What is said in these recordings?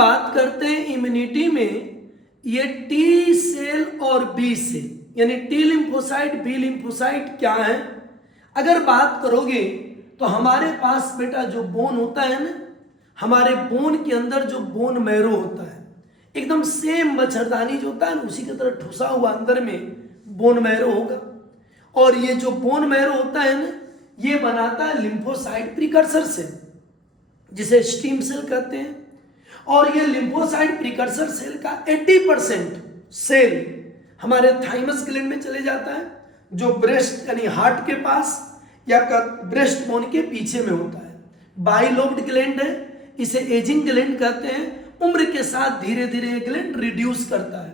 बात करते हैं इम्यूनिटी में, ये टी सेल और बी सेल, यानी टी लिम्फोसाइट बी लिम्फोसाइट क्या है? अगर बात करोगे तो हमारे पास बेटा जो बोन होता है ना, हमारे बोन के अंदर जो बोन मैरो होता है, एकदम सेम मच्छरदानी जो होता है ना उसी की तरह ठुसा हुआ अंदर में बोन मैरो होगा। और ये जो बोन मैरो होता है ना, ये बनाता है लिम्फोसाइट प्रिकर्सर सेल, जिसे स्टीम सेल कहते हैं। और ये लिम्फोसाइट प्रिकर्सर सेल का 80% सेल हमारे थाइमस ग्लैंड में चले जाता है, जो ब्रेस्ट यानी हार्ट के पास या ब्रेस्ट बोन के पीछे में होता है। बाइलोब्ड ग्लैंड है, इसे एजिंग ग्लैंड कहते हैं। उम्र के साथ धीरे धीरे ये ग्लैंड रिड्यूस करता है,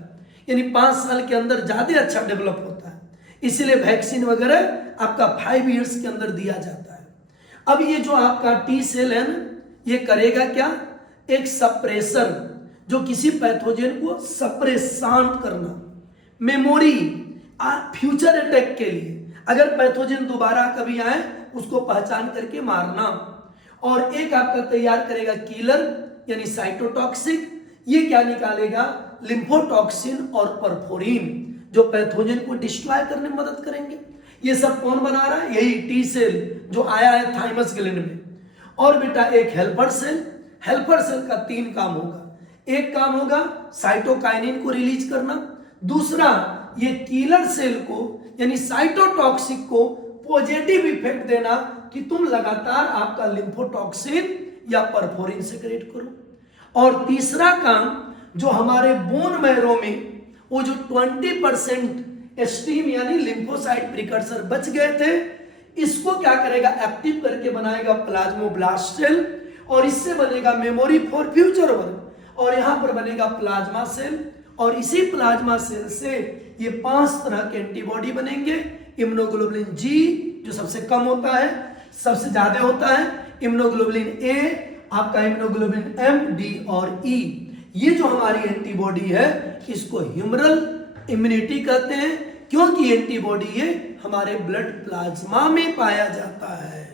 यानी 5 साल के अंदर ज्यादा अच्छा डेवलप होता है, इसीलिए वैक्सीन वगैरह आपका 5 इयर्स के अंदर दिया जाता है। अब ये जो आपका टी सेल है ना, ये करेगा क्या? एक सप्रेसर, जो किसी पैथोजन को सप्रेस शांत करना, मेमोरी, फ्यूचर अटैक के लिए, अगर पैथोजन दोबारा कभी आए उसको पहचान करके मारना। और एक आपका तैयार करेगा किलर यानी साइटोटॉक्सिक, ये क्या निकालेगा? लिम्फोटॉक्सिन और परफोरिन, जो पैथोजन को डिस्ट्रॉय करने में मदद करेंगे। ये सब कौन बना रहा है? यही टी सेल जो आया है थाइमस ग्लैंड में। और बेटा एक हेल्पर सेल, हेल्पर सेल का 3 काम होगा। एक काम होगा साइटोकाइनिन को रिलीज करना, दूसरा ये किलर सेल को यानी साइटोटॉक्सिक को पॉजिटिव इफेक्ट देना कि तुम लगातार आपका लिम्फोटॉक्सिन या परफोरिन सेक्रेट करो, और तीसरा काम जो हमारे बोन मैरो में वो जो 20% स्टीम यानी लिम्फोसाइट प्रिकर्सर बच गए थे, इसको क्या करेगा? एक्टिव करके बनाएगा प्लाज्मोब्लास्ट सेल, और इससे बनेगा मेमोरी फॉर फ्यूचर वर्क, और यहां पर बनेगा प्लाज्मा सेल, और इसी प्लाज्मा सेल से ये 5 तरह के एंटीबॉडी बनेंगे। इम्यूनोग्लोबुलिन जी जो सबसे कम होता है, सबसे ज्यादा होता है इम्यूनोग्लोबुलिन ए, आपका इम्यूनोग्लोबुलिन एम, डी और ई। ये जो हमारी एंटीबॉडी है इसको ह्यूमरल इम्यूनिटी कहते हैं, क्योंकि एंटीबॉडी ये हमारे ब्लड प्लाज्मा में पाया जाता है।